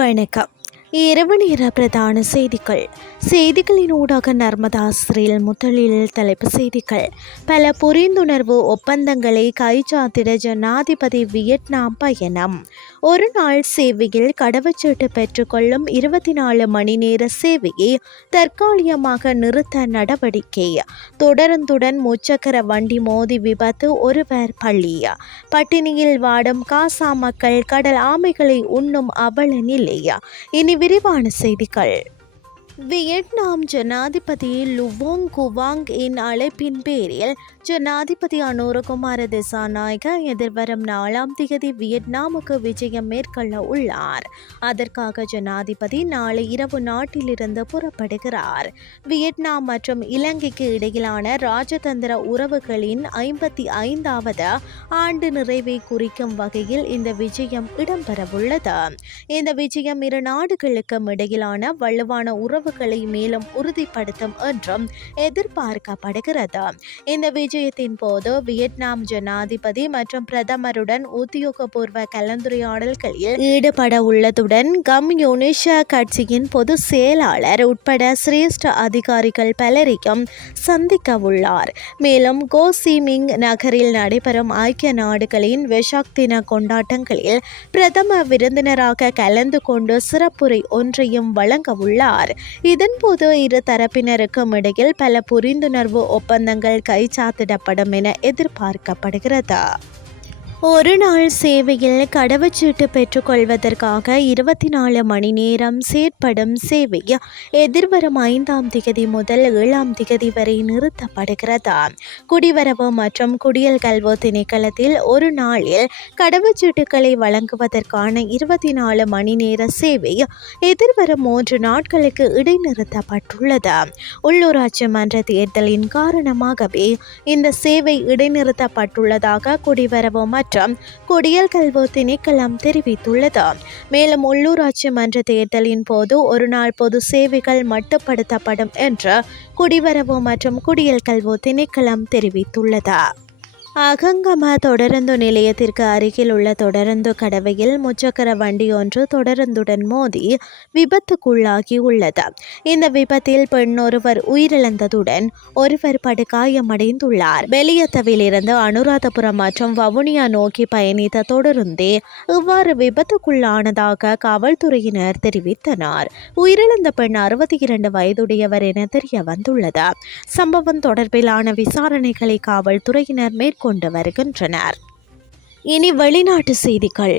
வணக்கம் இரவு நேர பிரதான செய்திகள். செய்திகளின் ஊடாக நர்மதாஸ்ரீல் முதலில் தலைப்பு செய்திகள். பல புரிந்துணர்வு ஒப்பந்தங்களை கைச்சாத்திட ஜனாதிபதி வியட்நாம் பயணம். ஒரு நாள் சேவையில் கடவுச்சீட்டு பெற்றுக்கொள்ளும் இருபத்தி நாலு மணி நேர சேவையை தற்காலிகமாக நிறுத்த நடவடிக்கை. தொடர்ந்துடன் முச்சக்கர வண்டி மோதி விபத்து ஒருவர் பள்ளி. பட்டினியில் வாடும் காசா மக்கள் கடல் ஆமைகளை உண்ணும் அவல நிலை. இனி விரிவான செய்திகள். வியட்நாம் ஜனாதிபதி லுவோங் குவாங் இன் அழைப்பின் பேரில் ஜனாதிபதி அனுரகுமார திசாநாயக எதிர்வரும் நாலாம் தேதி வியட்நாமுக்கு விஜயம் மேற்கொள்ள உள்ளார். அதற்காக ஜனாதிபதி நாளை இரவு நாட்டிலிருந்து புறப்படுகிறார். வியட்நாம் மற்றும் இலங்கைக்கு இடையிலான ராஜதந்திர உறவுகளின் ஐம்பத்தி ஐந்தாவது ஆண்டு நிறைவை குறிக்கும் வகையில் இந்த விஜயம் இடம்பெறவுள்ளது. இந்த விஜயம் இரு நாடுகளுக்கும் இடையிலான வலுவான உறவு உறவுகளை மேலும் உறுதிப்படுத்தும் என்றும் எதிர்பார்க்கப்படுகிறது? இந்த விஜயத்தின் போது வியட்நாம் ஜனாதிபதி மற்றும் பிரதமருடன் உத்தியோகபூர்வ கலந்துரையாடல்களில் ஈடுபட உள்ளதுடன் கம் யூனிஷா கட்சியின் பொது செயலாளர் உட்பட சிரேஷ்ட அதிகாரிகள் பலரையும் சந்திக்க உள்ளார். மேலும் கோசிமிங் நகரில் நடைபெறும் ஐக்கிய நாடுகளின் வெஷாக் தின கொண்டாட்டங்களில் பிரதம விருந்தினராக கலந்து கொண்டு சிறப்புரை ஒன்றையும் வழங்க உள்ளார். இதன்போது இரு தரப்பினருக்கும் இடையில் பல புரிந்துணர்வு ஒப்பந்தங்கள் கைச்சாத்திடப்படும் என எதிர்பார்க்கப்படுகிறது. ஒரு நாள் சேவையில் கடவுச்சீட்டு பெற்றுக்கொள்வதற்காக இருபத்தி நாலு மணி நேரம் செயற்படும் சேவை எதிர்வரும் ஐந்தாம் திகதி முதல் ஏழாம் திகதி வரை நிறுத்தப்படுகிறது? குடிவரவு மற்றும் குடியல் கல்வோ திணைக்களத்தில் ஒரு நாளில் கடவுச்சீட்டுகளை வழங்குவதற்கான இருபத்தி நாலு மணி நேர சேவை எதிர்வரும் மூன்று நாட்களுக்கு இடைநிறுத்தப்பட்டுள்ளது? உள்ளூராட்சி மன்ற தேர்தலின் காரணமாகவே இந்த சேவை இடைநிறுத்தப்பட்டுள்ளதாக குடிவரவு மற்றும் மற்றும் குடியல் கல்வோ திணைக்களம் தெரிவித்துள்ளது. மேலும் உள்ளூராட்சி மன்ற தேர்தலின் போது ஒரு நாள் பொது சேவைகள் மட்டுப்படுத்தப்படும் என்று குடிவரவு மற்றும் குடியல் கல்வோ திணைக்களம் தெரிவித்துள்ளது. அகங்கம தொடருந்து நிலையத்திற்கு அருகில் உள்ள தொடருந்து கடவையில் முச்சக்கர வண்டி ஒன்று தொடருந்துடன் மோதி விபத்துக்குள்ளாகி உள்ளது. இந்த விபத்தில் பெண் ஒருவர் உயிரிழந்ததுடன் ஒருவர் படுகாயமடைந்துள்ளார். வெளியத்தவிலிருந்து அனுராதபுரம் மற்றும் வவுனியா நோக்கி பயணித்த தொடருந்தே இவ்வாறு விபத்துக்குள்ளானதாக காவல்துறையினர் தெரிவித்தனர். உயிரிழந்த பெண் அறுபத்தி இரண்டு வயதுடையவர் என தெரிய வந்துள்ளது சம்பவம் தொடர்பிலான விசாரணைகளை காவல்துறையினர் மேற்கொண்டு கொண்டு வருகின்றனர் இனி வெளிநாட்டு செய்திகள்.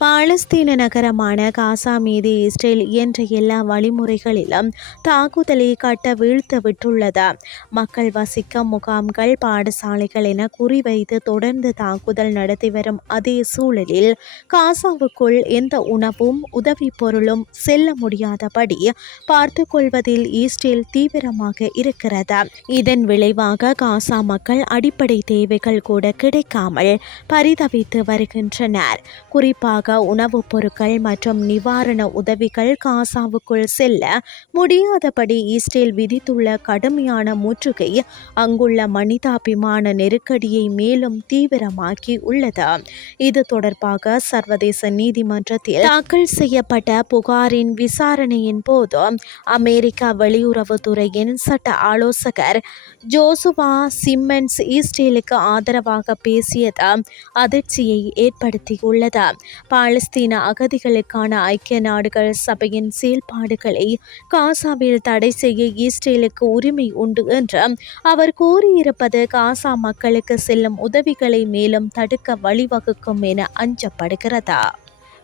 பாலஸ்தீன நகரமான காசா மீது இஸ்ரேல் இயன்ற எல்லா வழிமுறைகளிலும் தாக்குதலை கட்ட வீழ்த்த விட்டுள்ளது. மக்கள் வசிக்கும் முகாம்கள் பாடசாலைகள் என குறிவைத்து தொடர்ந்து தாக்குதல் நடத்தி வரும் அதே சூழலில் காசாவுக்குள் எந்த உணவும் உதவி பொருளும் செல்ல முடியாதபடி பார்த்து கொள்வதில் இஸ்ரேல் தீவிரமாக இருக்கிறது. இதன் விளைவாக காசா மக்கள் அடிப்படை தேவைகள் கூட கிடைக்காமல் பரிதவித்து வருகின்றனர். குறிப்பாக குறிப்பாக உணவுப் பொருட்கள் மற்றும் நிவாரண உதவிகள் காசாவுக்குள் செல்ல முடியாதபடி இஸ்ரேல் விதித்துள்ள கடுமையான முற்றுகை அங்குள்ள மனிதாபிமான நெருக்கடியை மேலும் தீவிரமாக்கி உள்ளது. இது தொடர்பாக சர்வதேச நீதிமன்றத்தில் தாக்கல் செய்யப்பட்ட புகாரின் விசாரணையின் போது அமெரிக்கா வெளியுறவுத்துறையின் சட்ட ஆலோசகர் ஜோசுவா சிம்மன்ஸ் இஸ்ரேலுக்கு ஆதரவாக பேசியது அதிர்ச்சியை ஏற்படுத்தியுள்ளது. பாலஸ்தீன அகதிகளுக்கான ஐக்கிய நாடுகள் சபையின் செயல்பாடுகளை காசாவில் தடை செய்ய இஸ்ரேலுக்கு உரிமை உண்டு என்று அவர் கூறியிருப்பது காசா மக்களுக்கு செல்லும் உதவிகளை மேலும் தடுக்க வழிவகுக்கும் என அஞ்சப்படுகிறதா?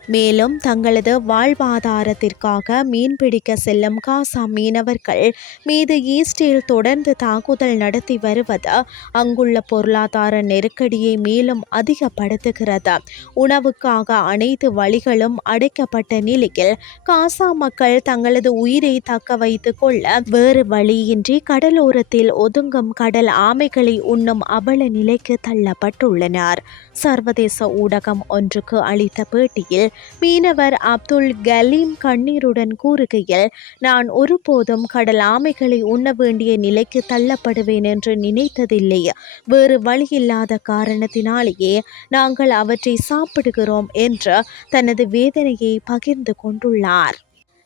மேலும் தங்களது வாழ்வாதாரத்திற்காக மீன்பிடிக்க செல்லும் காசா மீனவர்கள் மீது ஈஸ்டில் தொடர்ந்து தாக்குதல் நடத்தி வருவது அங்குள்ள பொருளாதார நெருக்கடியை மேலும் அதிகப்படுத்துகிறது. உணவுக்காக அனைத்து வழிகளும் அடைக்கப்பட்ட நிலையில் காசா மக்கள் தங்களது உயிரை தக்க வைத்துக் கொள்ள வேறு வழியின்றி கடலோரத்தில் ஒதுங்கும் கடல் ஆமைகளை உண்ணும் அவல நிலைக்கு தள்ளப்பட்டுள்ளனர். சர்வதேச ஊடகம் ஒன்றுக்கு அளித்த பேட்டியில் மீனவர் அப்துல் கலீம் கண்ணீருடன் கூறுகையில் நான் ஒருபோதும் கடல் ஆமைகளை உண்ண வேண்டிய நிலைக்கு தள்ளப்படுவேன் என்று நினைத்ததில்லை. வேறு வழியில்லாத காரணத்தினாலேயே நாங்கள் அவற்றை சாப்பிடுகிறோம் என்று தனது வேதனையை பகிர்ந்து கொண்டுள்ளார்.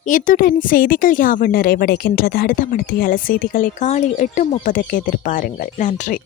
இத்துடன் செய்திகள் யாவும் நிறைவடைகின்றது. அடுத்த மணித்தியால செய்திகளை காலை எட்டு முப்பதுக்கு எதிர்பாருங்கள். நன்றி.